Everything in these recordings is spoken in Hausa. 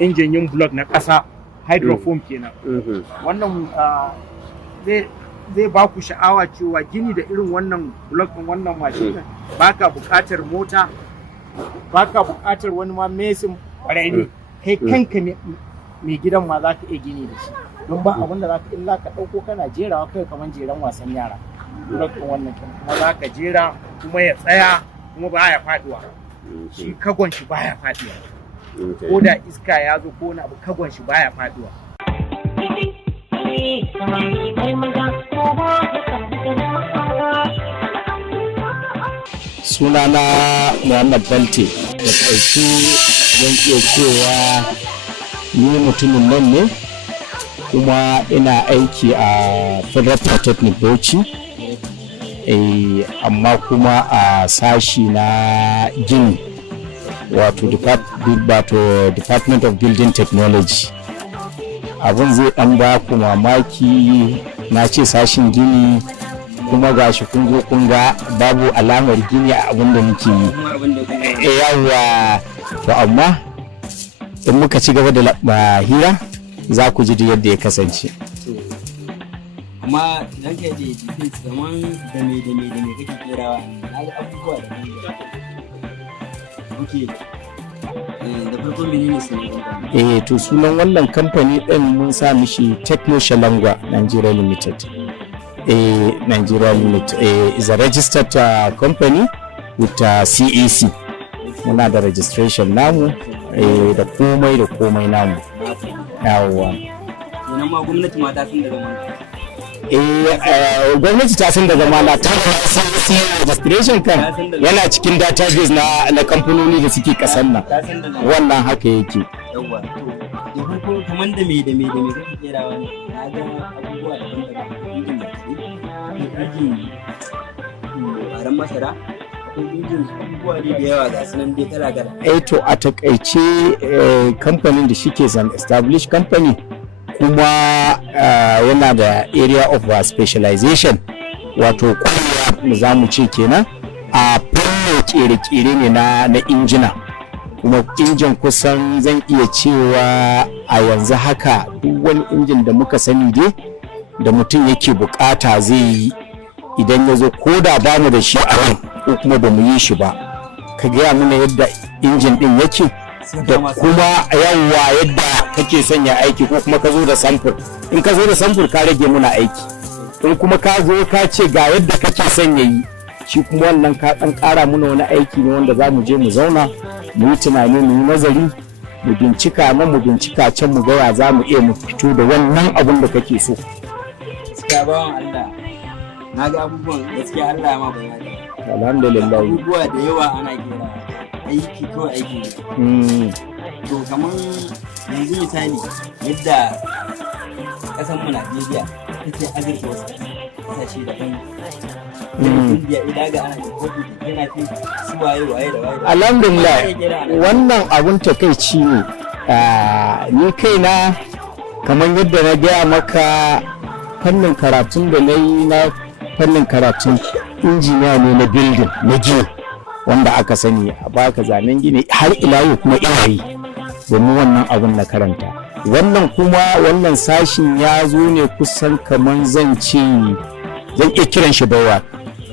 injin yin block na ƙasa hydrofoam kenan. Wannan zai ba ku sha'awa cewa gini da irin wannan block ɗin wannan mashin baka buƙatar mota, baka buƙatar wani ma mesin ƙwararre, kai kanka mai gidan ma za ka iya gini da shi, don ba abin da za ka illa ka ɗauko kana jerawa kai kamar jeran wasan yara. Block ɗin wannan kuma za ka jera kuma ya tsaya kuma ba ya faɗuwa, shi kagon shi baya faɗuwa, ko da iska ya zo ko wani abu kagon shi baya faɗuwa. Sunana Muhammad Balteh, da ƙarshe zan iya cewa ni mutumin nan ne kuma ina aiki a Federal Polytechnic Bauchi, amma kuma a sashi na gini, wato Department of Building Technology. Abin zai ɗan ba ku mamaki, na ce sashin gini kuma gashi kun zo kun ga babu alamar gini a abin da muke yi. Yawa, to amma in muka ci gaba da hira za ku ji yadda ya kasance. Amma idan ka je defense kaman da me kake kerawa, na ga abubuwa da kuke da farko menene sunan? To sunan wannan kamfani din mun sa mishi Techno Shalangwa Nigeria Limited. Nigeria Limited is a registered company with CEC. Muna da registration namu da komai namu. Yawwa. Kenan ma gwamnati ma ta san daga mana. Gwamnati ta san daga mana, ta registration kan yana cikin database na kamfanoni da suke kasan nan. Wannan haka yake. Yawwa. Da farko kaman da me kake kerawa ne? Na ga abubuwa daban-daban. Injin baran masara, injin abubuwa da yawa ga sunan dai kala-kala. To a takaice kamfanin da shike an established company kuma yana da area of specialization, wato kwarewa za mu ce kenan a fannin kere-kere ne na injina, kuma injin kusan zan iya cewa a yanzu haka duk wani injin da muka sani dai da mutum yake bukata zai yi, idan ya zo ko da ba mu da shi a nan ko kuma ba mu yi shi ba, ka gaya mana yadda injin din yake da kuma yawa yadda kake sanya aiki, ko kuma ka zo da samfur. In ka zo da samfur ka rage muna aiki, in kuma ka zo ka ce ga yadda kake sanya yi, shi kuma wannan ka ɗan ƙara muna wani aiki ne wanda za mu je mu zauna mu yi tunani, mu yi nazari, mu bincika nan mu bincika can, mu gaya za mu iya mu fito da wannan abin da kake so. Gaskiya bawan Allah, na ga abubuwan gaskiya Allah ma bayani. Alhamdulillah. Abubuwa da yawa ana kera aiki kawai aiki. To kamar yanzu misali yadda ƙasar mu Najeriya take azurta wasu ƙasashe daban. India idan ga ana da kofi yana fi su waye da waye. Alhamdulillah, wannan abun takaici ne. Ni kaina kamar yadda na gaya maka, fannin karatun da na yi na fannin karatun injiniya ne na building na gini, wanda aka sani a baka zanen gini har ila yau kuma ina yi, domin wannan abun na karanta. Wannan sashin ya zo ne kusan kamar zan iya kiran shi baiwa,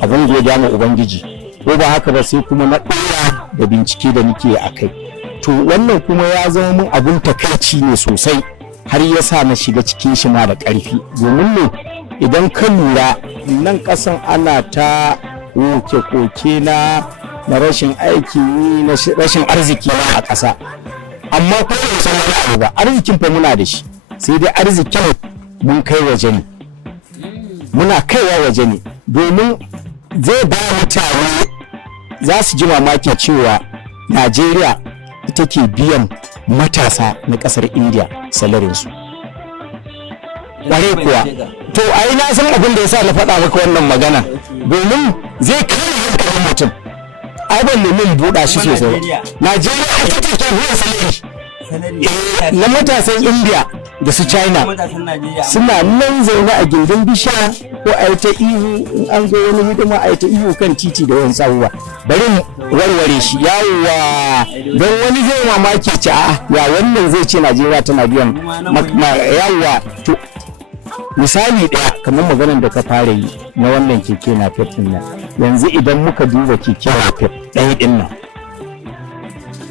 abin da ya dama ubangiji, ko ba haka ba sai kuma na ɗora da bincike da nake a kai. To wannan kuma ya zama min abun takaici ne sosai, har ya sa na shiga cikin shi ma da ƙarfi, domin ne idan ka lura nan ƙasan ana ta koke na rashin aiki, na rashin arziki a ƙasa, amma ko da san wani abu ba, arzikin fa muna da shi, sai dai arzikin mun kai waje ne, muna kaiwa waje ne, domin zai ba mutane za su ji mamaki cewa Najeriya ita ke biyan matasa na ƙasar India salarinsu. Ƙware kuwa, to ai na san abin da ya sa na faɗa maka wannan magana, domin zai kare hankalin mutum. Ai ban nemin buɗa shi sosai. Najeriya ita take biyan salari na matasan India da su China, suna nan zaune a gindin bisha ko a yi ta ihu in an zo wani hidima a yi ta ihu kan titi da wani sabuwa bari warware shi yawa don wani zai mamaki ce a ya wannan zai ce Najeriya tana biyan yawa to misali ɗaya kamar maganar da ka fara yi na wannan keke napep ɗin nan yanzu idan muka duba keke napep ɗaya ɗin nan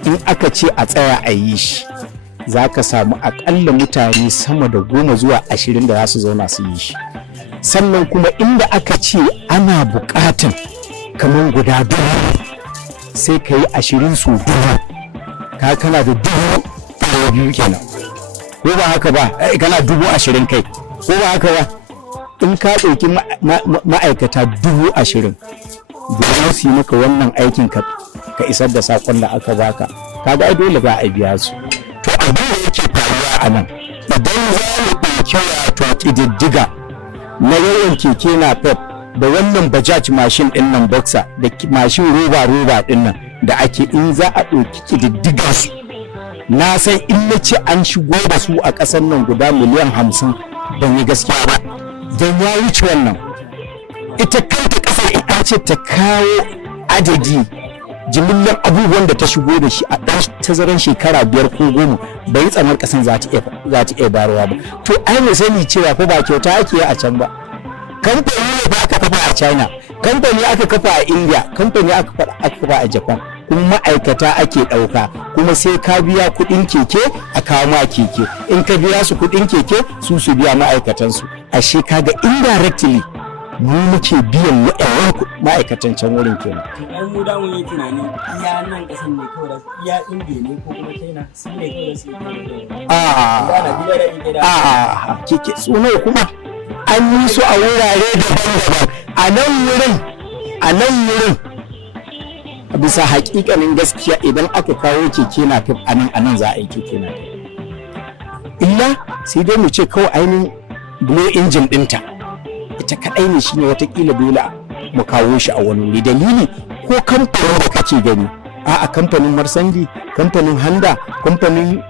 in aka ce a tsaya a yi shi za ka samu akalla mutane sama da 10 zuwa 20 da za su zauna su yi shi sannan kuma inda aka ce ana buƙatan kamar guda 1000 sai ka yi 20 su 1000 ka kana da 2,000 kenan ko ba haka ba kana 20,000 kai ko ba haka ba in ka ɗauki ma'aikata 20,000 domin su yi maka wannan aikin ka isar da sakon da aka baka kaga ai dole za a biya su to abin da yake faruwa a nan idan za mu ɗauki wato ƙididdiga na yawan keke napep da wannan bajaj mashin ɗin nan boxer da mashin roba ɗin nan da ake in za a ɗauki ƙididdiga su na san in na ce an shigo da su a ƙasar nan guda miliyan 50 ban yi gaskiya ba don ya wuce wannan ita kanta ƙasar in an ce ta kawo adadi jimillar abubuwan da ta shigo da shi a ɗan tazaran shekara 5 ko 10 bai tsamar ƙasan za ta iya bayarwa ba to ai mu sani cewa fa ba kyauta ake yi a can ba kamfani ne ba aka kafa a China kamfani aka kafa a India kamfani aka kafa a Japan kuma ma'aikata ake ɗauka kuma sai ka biya kuɗin keke a kawo ma keke in ka biya su kuɗin keke su biya ma'aikatansu ashe kaga indirectly mu muke biyan waɗannan ma'aikatan can wurin kenan. Ai mu da mun yi tunani iya nan kasan ne kawai da iya India ne ko kuma China su ne kawai su a keke suno kuma an yi su a wurare daban-daban a nan wurin bisa hakikanin gaskiya idan aka kawo keke napep a nan za a yi keke napep illa sai dai mu ce kawai ainihin blow engine ɗinta ita kaɗai ne shine watakila dole mu kawo shi a wani wuri dalili ko kamfanin da kake gani a kamfanin marsandi kamfanin handa kamfanin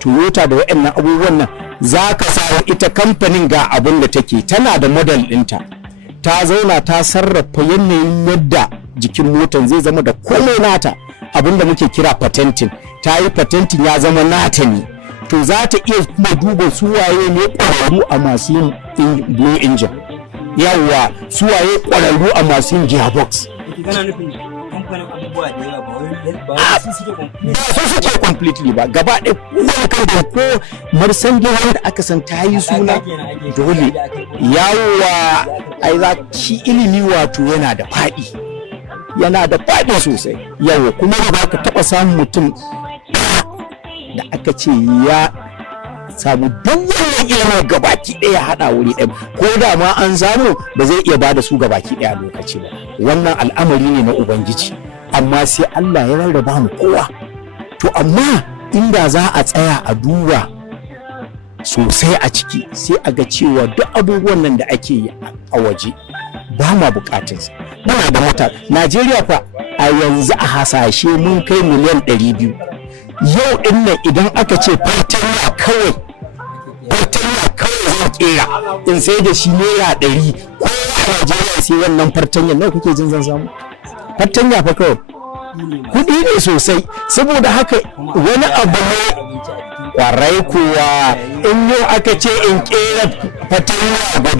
toyota da waɗannan abubuwan nan za ka samu ita kamfanin ga abin da take tana da model ɗinta ta zauna ta sarrafa yanayin yadda jikin motan zai zama da komai nata abinda muke kira patenting ta yi patenting ya zama nata ne to za ta iya kuma duba suwaye ne ƙwararru a masu yin blow engine yawwa suwaye ƙwararru a masu yin gearbox ba su suke completely ba gaba ɗaya kowa kan da ko marsandi wanda aka san ta yi suna dole yawwa ai za shi ilimi wato yana da faɗi sosai yawa kuma ba ka taɓa samun mutum da aka ce ya samu duk wannan ilimin gabaki ɗaya haɗa wuri ɗaya ko da ma an samu ba zai iya bada su gabaki ɗaya lokaci ba wannan al'amari ne na ubangiji amma sai Allah ya rarraba mu kowa to amma inda za a tsaya a duba sosai a ciki sai a ga cewa duk abubuwan nan da ake yi a waje ba ma bukatunsa muna da mata Najeriya fa a yanzu a hasashe mun kai miliyan 200 yau din nan idan aka ce fartanya kawai zan kera in sai da shi naira 100 ko a Najeriya sai wannan fartanya nawa kuke jin zan samu fartanya fa kawai kuɗi ne sosai saboda haka wani abu ne kwarai kuwa in yau aka ce in kera fatanya guda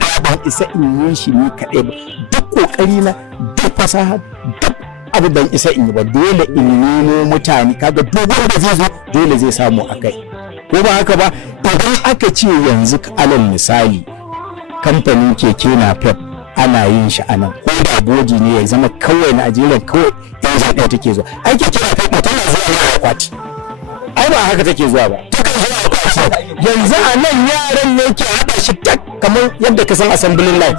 da ban isa in yi shi ni kaɗai ba duk kokari na duk fasaha duk abu ban isa in yi ba dole in nemo mutane kaga duk wanda zai zo dole zai samu akai ko ba haka ba idan aka ce yanzu alal misali kamfanin keke napep ana yin shi anan ko da boji ne ya zama kawai Najeriya kawai yanzu ɗaya take zuwa ai keke napep ba tana zuwa ne a kwati ai ba haka take zuwa ba yanzu a nan yaran ne ke haɗa shi tak kamar yadda ka san assembly line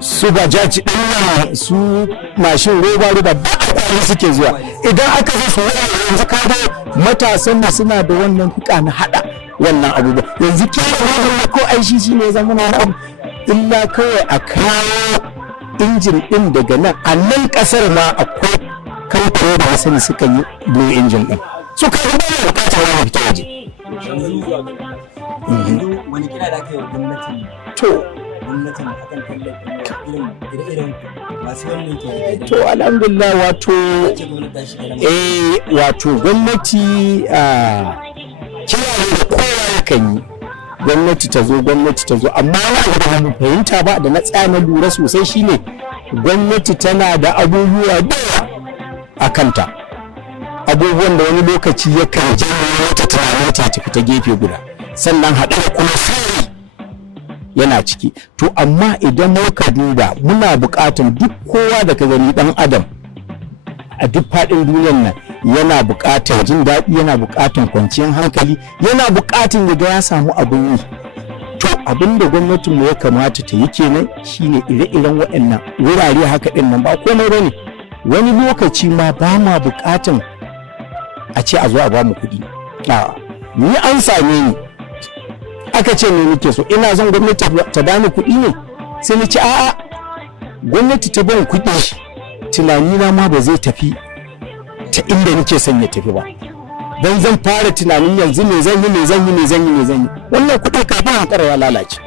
su bajaji ɗin su mashin roba ba a suke zuwa idan aka zo su yanzu ka ga matasan mu suna da wannan fika na haɗa wannan abubuwa yanzu kira ko ai shi ne zama na abu illa kawai a kawo injin ɗin daga nan a nan ƙasar ma akwai kamfani da sani suka yi blue engine ɗin su ka ga ba bukatar wani fita waje yanzu wani kira da aka yi wa gwamnatin akan tallafin irin masu wannan ke to alhamdulillah wato gwamnati kira da kowa kan yi gwamnati ta zo amma wani da mu fahimta ba da na tsaya na lura sosai shine gwamnati tana da abubuwa da a kanta, abubuwan da wani lokaci yakan jawo wata tunanin ta tafi ta gefe guda, sannan haɗe da kuma sirri yana ciki. To amma idan muka duba muna buƙatar duk kowa da ka gani ɗan adam a duk faɗin duniyar nan yana buƙatar jin daɗi, yana buƙatar kwanciyar hankali, yana buƙatar ya ga ya samu abin yi. To abin da gwamnatinmu ya kamata ta yi kenan shine ire-iren waɗannan wurare haka ɗin nan ba komai bane. Wani lokaci ma ba ma buƙatar a ce a zo a ba mu kuɗi. Ni an same ni aka ce me nake so, ina zan gwamnati ta bani kuɗi ne, sai ni ce a'a gwamnati ta bani kuɗi tunanina ma ba zai tafi ta inda nake son ya tafi ba, dan zan fara tunanin yanzu me zan yi wannan kuɗi kafin hankara ya lalace.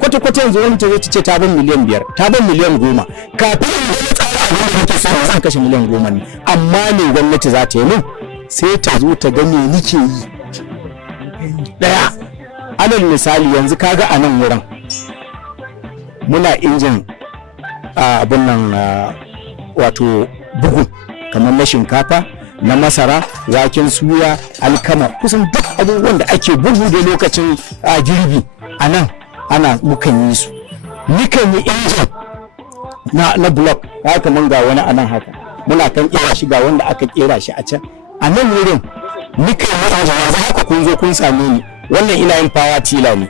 Kwata yanzu wani ta zo ta ce ta ban miliyan 5, ta ban miliyan 10, kafin in tsara abin da nake so zan kashe miliyan 10 ne, amma ne gwamnati za ta yi min sai ta zo ta ga me nake yi. Daya alal misali yanzu kaga a nan wurin muna injin abin nan wato bugu kamar na shinkafa, na masara, waken suya, alkama, kusan duk abubuwan da ake bugu da lokacin girbi a nan mukan yi su. Nikan yi injin na block haka man ga wani a nan haka muna kan kera shi, ga wanda aka kera shi a can. A nan wurin nikan yi injin yanzu haka kun zo kun same ni, wannan ina yin power tiller ne,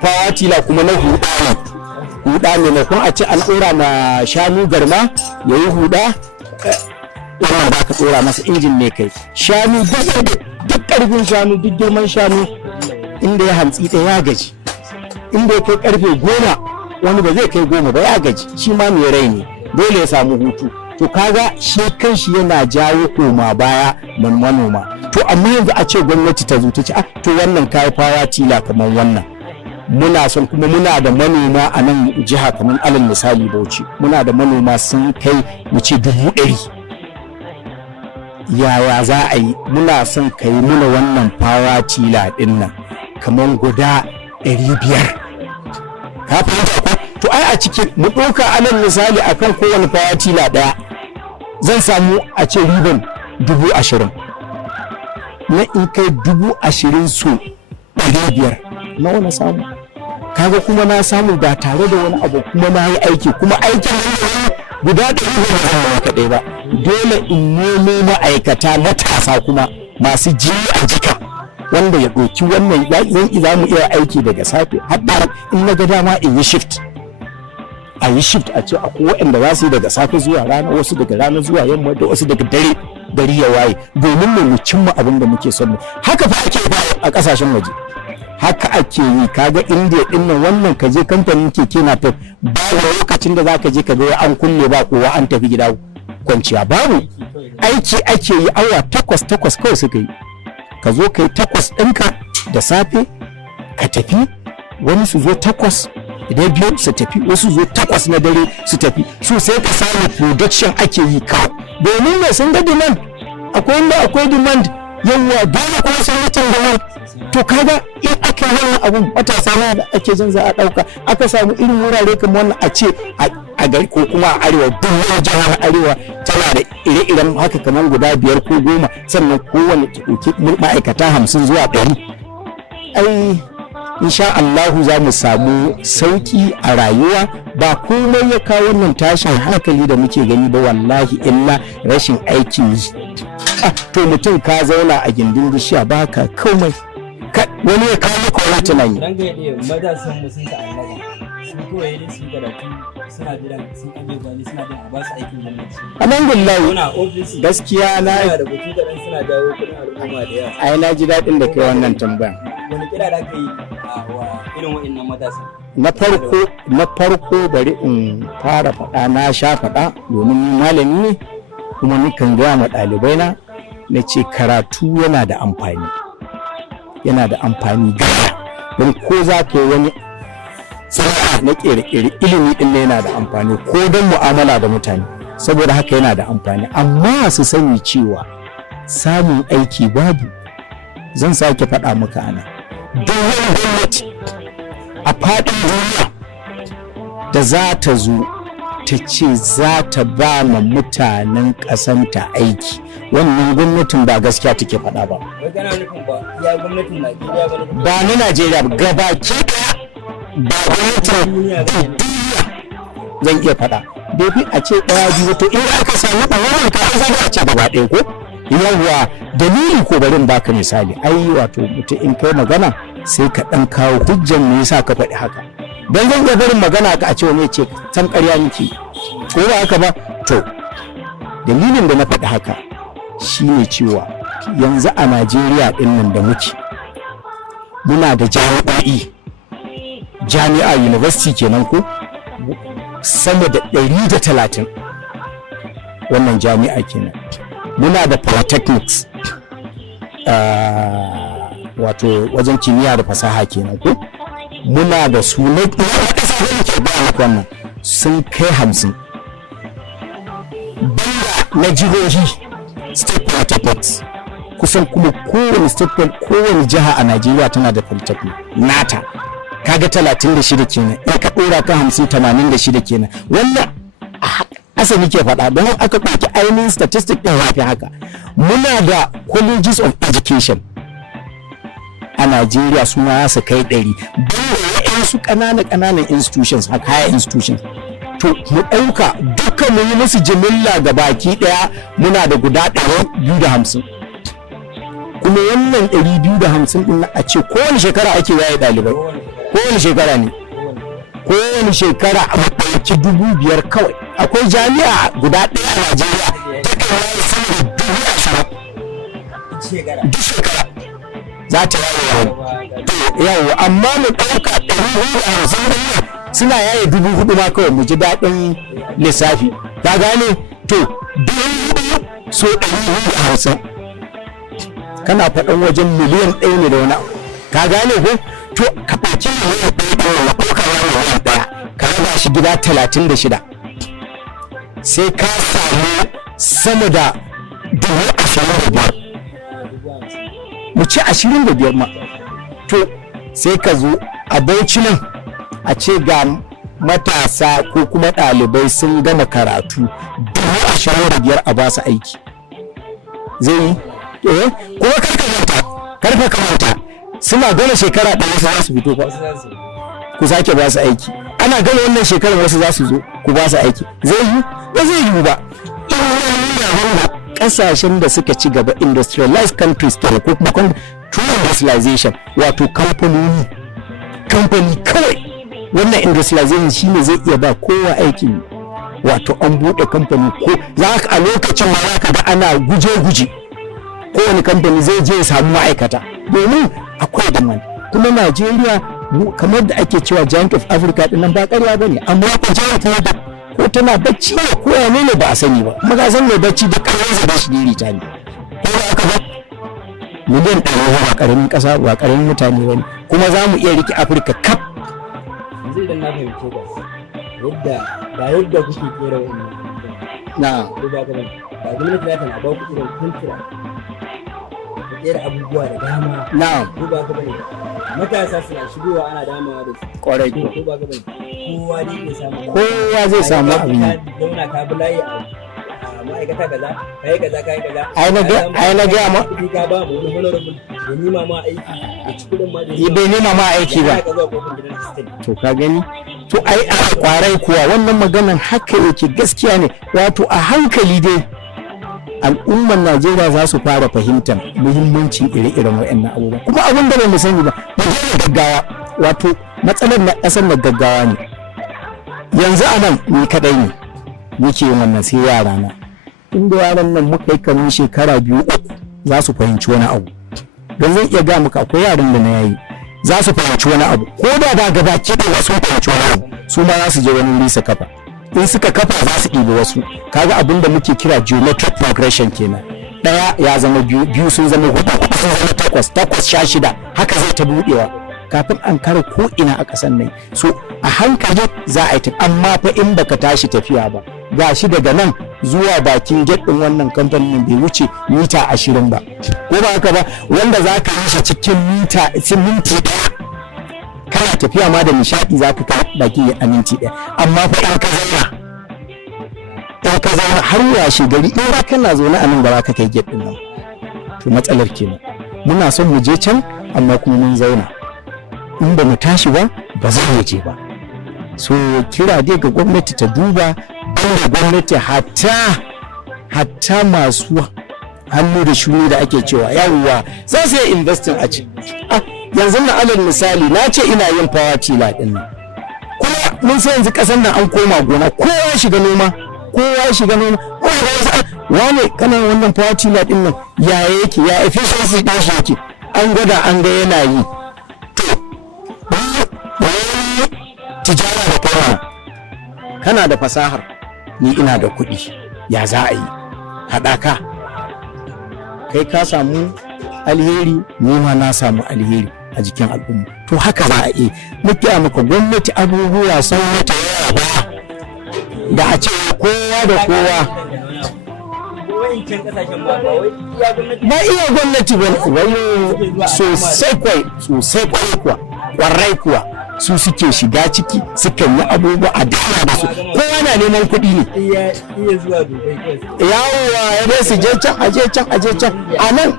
power tiller kuma na huda ne kun a ce an ɗora ma shanu garma ya yi huda, wannan ba ka ɗora masa injin ne kai. Shanu duk ƙarfin shanu, duk girman shanu, inda ya hantsi ɗaya ya gaji, inda ya kai ƙarfe 10 wani ba zai kai 10 ba ya gaji, shi ma mai rai ne dole ya samu hutu. To kaga shi kanshi yana jawo koma baya manoma. To amma yanzu a ce gwamnati ta zo ta ce to wannan kai fawa tila kamar wannan muna son, kuma muna da manoma a nan jiha kamar alal misali Bauchi muna da manoma sun kai mu ce 100,000. Yaya za a yi? Muna son kai muna wannan fawa tila din nan kamar guda 500. Ka fahimta ko? To ai a cikin mu ɗauka alal misali akan kowane fawa tila ɗaya zan samu a ce riban 20,000 na in kai 20,000 so 500 nawa na samu. Kaga kuma na samu ba tare da wani abu, kuma na yi aiki, kuma aikin guda 100 kaɗai ba, dole in nemo ma'aikata matasa kuma masu jini a jika wanda ya ɗauki wannan za mu iya aiki daga safe har in na ga dama in yi shift. A yi shift a ce akwai waɗanda za su yi daga safe zuwa rana, wasu daga rana zuwa yamma, da wasu daga dare gari ya waye, domin mu cimma abin da muke son mu. Haka fa ake ba a ƙasashen waje, haka ake yi. Kaga India din nan, wannan ka je kamfanin KEKE NAPEP babu lokacin da zaka je ka ga an kulle ba kowa an tafi gida kwanciya, babu. Aiki ake yi awa 8 kawai suka yi. Ka zo ka yi 8 ɗinka da safe ka tafi, wani su zo 8 idan 2 su tafi, wasu zo 8 na dare su tafi. So sai ka samu production ake yi kawai, domin mai sun ga demand, akwai inda akwai demand yawa dole kuma sun yi demand. To kaga in aka yi wannan abun matasa na da ake jin za a ɗauka, aka samu irin wurare kamar wannan a ce a gari ko kuma a arewa, duk wani jihar arewa tana da ire-iren haka kamar guda 5 ko 10, sannan kowane ma'aikata 50 zuwa 100. Ai insha Allahu za mu samu sauki a rayuwa. Ba komai ya kawo wannan tashin hankali da muke gani ba wallahi illa rashin aikin yi. To mutum ka zauna a gindin bishiya baka komai, wani ya kawo maka wani tunani. Dan ga yadda matasan mu sun ta'allaka su kawai da su karatu suna jiran sun aje gwani suna jin a ba su aikin gwamnati. Alhamdulillah gaskiya na da butu da dan suna dawo kudin al'umma da yawa. Ai na ji daɗin da kai wannan tambaya. Wani kira da kai wa irin wa'annan matasa? Na farko bari in fara faɗa, na sha faɗa domin ni malami ne, kuma nikan gaya ma ɗalibai na ce karatu yana da amfani gaya, don ko za ka yi wani sana'a na ƙere-ƙere ilimi ɗin ne yana da amfani ko don mu'amala da mutane, saboda haka yana da amfani, amma su sani cewa samun aiki babu. Zan sake faɗa maka ana don wani gwamnati a faɗin duniya da za ta zo ta ce za ta ba ma mutanen ƙasanta aiki, wannan gwamnatin ba gaskiya take faɗa ba. Ba na Najeriya ba, gabaki ba gwamnatin duniya zan iya faɗa. Bai fi a ce ɗaya biyu to in aka samu ɗawarar ka an zama a ce gaba ɗaya ko? Yawwa dalilin ko barin baka misali, ai wato mutum in kai magana sai ka ɗan kawo hujjan me yasa ka faɗi haka. Dan zan iya barin magana ka a ce wani ce san ƙarya nake ko ba haka ba. To dalilin da na faɗi haka shine cewa yanzu a Najeriya ɗin nan da muke muna da jami'o'i, jami'a university kenan ko sama da 130 wannan jami'a kenan. Muna da polytechnics wato wajen kimiyya da fasaha kenan ko muna da su na ƙasa da ke ba wannan sun kai 50 banda na jihohi state polytechnics kusan kuma kowane state kowane jiha a Najeriya tana da polytechnic nata, kaga 36 kenan in ka dora kan 50 86 kenan. Wannan asa nake faɗa don aka ɗauki ainihin statistic ɗin rafi haka. Muna da colleges of education a Najeriya su ma su kai 100 bayan su ƙananan institutions haka higher institutions. To mu ɗauka duka mu yi musu jimilla ga baki ɗaya muna da guda 250. Kuma wannan 250 ɗin a ce kowane shekara ake yaye ɗalibai, kowane shekara ne, kowane shekara a ɗauki 5,000 kawai. Akwai jami'a guda ɗaya a Najeriya ta kan yaye sama da 20,000 duk shekara za ta yawo. Amma mu ɗauka 450 suna yaye 4,000 ma kawai mu ji daɗin lissafi, ka gane. To 4,000 so 450 kana faɗin wajen miliyan 1 ne da wani abu, ka gane ko? To ka ɗauki miliyan 1 ko ka yaye miliyan 1 ka raba shi gida 36 sai ka samu sama da 25,000 mu ci 25 ma. To sai ka zo a Bauchi nan a ce ga matasa ko kuma ɗalibai sun gama karatu 25,000 a ba su aiki, zai yi? Kuma karfe kamata suna gama shekara ɗaya wasu za su fito ba ku sake ba su aiki, ana gama wannan shekarar wasu za su zo ku ba su aiki, zai yi? Ba zai yi ba. Ƙasashen da suka ci gaba industrialized countries ko kuma true industrialization wato kamfani kawai, wannan industrialization shine zai iya ba kowa aikin, wato an buɗe kamfani ko za ka a lokacin ma za ka ga ana guje-guje, kowane kamfani zai je ya samu ma'aikata domin akwai demand. Kuma Najeriya kamar da ake cewa giant of Africa din nan ba ƙarya bane, amma ko jihar tana da ko tana bacci ne ko yane ne ba a sani ba, kuma ga san mai bacci da ƙarfinsa ba shi dirita ne ko ba aka ba. Miliyan 100 ba ƙaramin ƙasa ba ƙaramin mutane bane, kuma za mu iya rike Afirka kaf. Yanzu idan na fahimce ka yadda kuke kera wannan na ko ba ka bane, ba gwamnati za ta na ba ku irin kuntira kera abubuwa da dama na ko ba ka bane, matasa suna shigowa ana damawa da su kwarai ko ba ka bane, kowa zai samu abin yi. Zauna ka bi layi a ma'aikata kaza kai kaza ai na ga ma ka ba mu wani honorable da nima ma aiki da cikin ma da bai nima ma aiki ba. To ka gani, to ai a kwarai kuwa wannan maganan haka yake, gaskiya ne. Wato a hankali dai al'ummar Najeriya za su fara fahimtar muhimmancin ire-iren waɗannan abubuwa. Kuma abin da ba mu sani ba, magana gaggawa, wato matsalar na ƙasar na gaggawa ne. Yanzu a nan ni kadai ne muke yin wannan, sai yara na, inda yaran nan muka yi kamar shekara 2-3 za su fahimci wani abu. Don zan iya ga muka akwai yaran da na yayi za su fahimci wani abu, ko da ba gaba ke da wasu fahimci wani abu, su ma za su je wani wuri su kafa. In suka kafa za su ɗibi wasu, kaga abin da muke kira geometric progression kenan. Ɗaya ya zama biyu sun zama 4 sun zama 8 16 haka zai ta buɗewa. kafin an kare ko ina a ƙasar nan. So a hankali za a yi tafi, amma fa in baka tashi tafiya ba, gashi daga nan zuwa bakin gate ɗin wannan kamfanin bai wuce mita 20 ba, ko ba haka ba, wanda za ka yi shi cikin minti ɗaya kana tafiya ma da nishaɗi za ka kai baki a minti ɗaya. Amma fa in ka zauna har washe gari in ba kana zaune a nan ba za ka kai gate ɗin nan, to matsalar kenan. Muna son mu je can amma kuma mun zauna, in ba mu tashi ba ba za mu je ba. So kira dai ga gwamnati ta duba, banda gwamnati hatta masu hannu da shuni da ake cewa yawwa za su yi investing a ci. Yanzu na alal misali na ce ina yin power tiller din nan, kuma mun sai yanzu kasan nan an koma gona, kowa shiga noma wane kana wannan power tiller din nan ya yake, ya efficiency din shi yake, an gwada an ga yana yi. Tijara da kawana kana da fasahar, ni ina da kuɗi, ya za a yi haɗaka, kai ka samu alheri, ni ma na samu alheri a jikin al'umma. To haka za a yi muke maka gwamnati abubuwa sun mata yawa ba da a ce kowa da kowa ba iya gwamnati ba sosai kuwa kwarai kuwa su suke shiga ciki, sukan yi abubuwa a dama da su, kowa na neman kuɗi ne. Yawwa ya dai su je can aje can a nan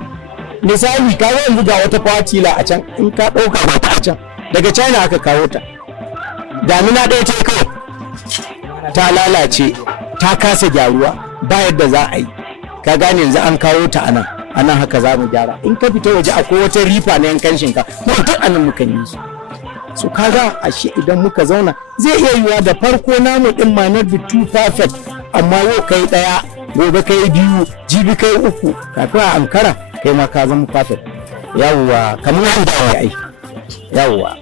misali ka yanzu ga wata fatila a can, in ka ɗauka ba ta a can daga China aka kawo ta, damina ɗaya ce kawai ta lalace ta kasa gyaruwa, ba yadda za a yi, ka gane yanzu an kawo ta a nan haka za mu gyara. In ka fita waje akwai wata rifa na yankan shinkafa, kuma duk anan muka yi su. So kaga ashe idan muka zauna zai iya yiwa da farko namu din ma na too perfect, amma yau kai daya, gobe kai biyu, jibi kai uku, kafin a ankara kai ma ka zama perfect. Yawwa kamar yadda ai yawwa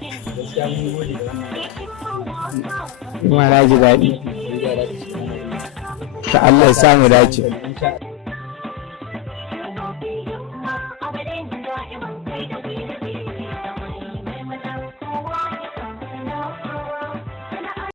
kuma na ji daɗi ta Allah ya samu dace.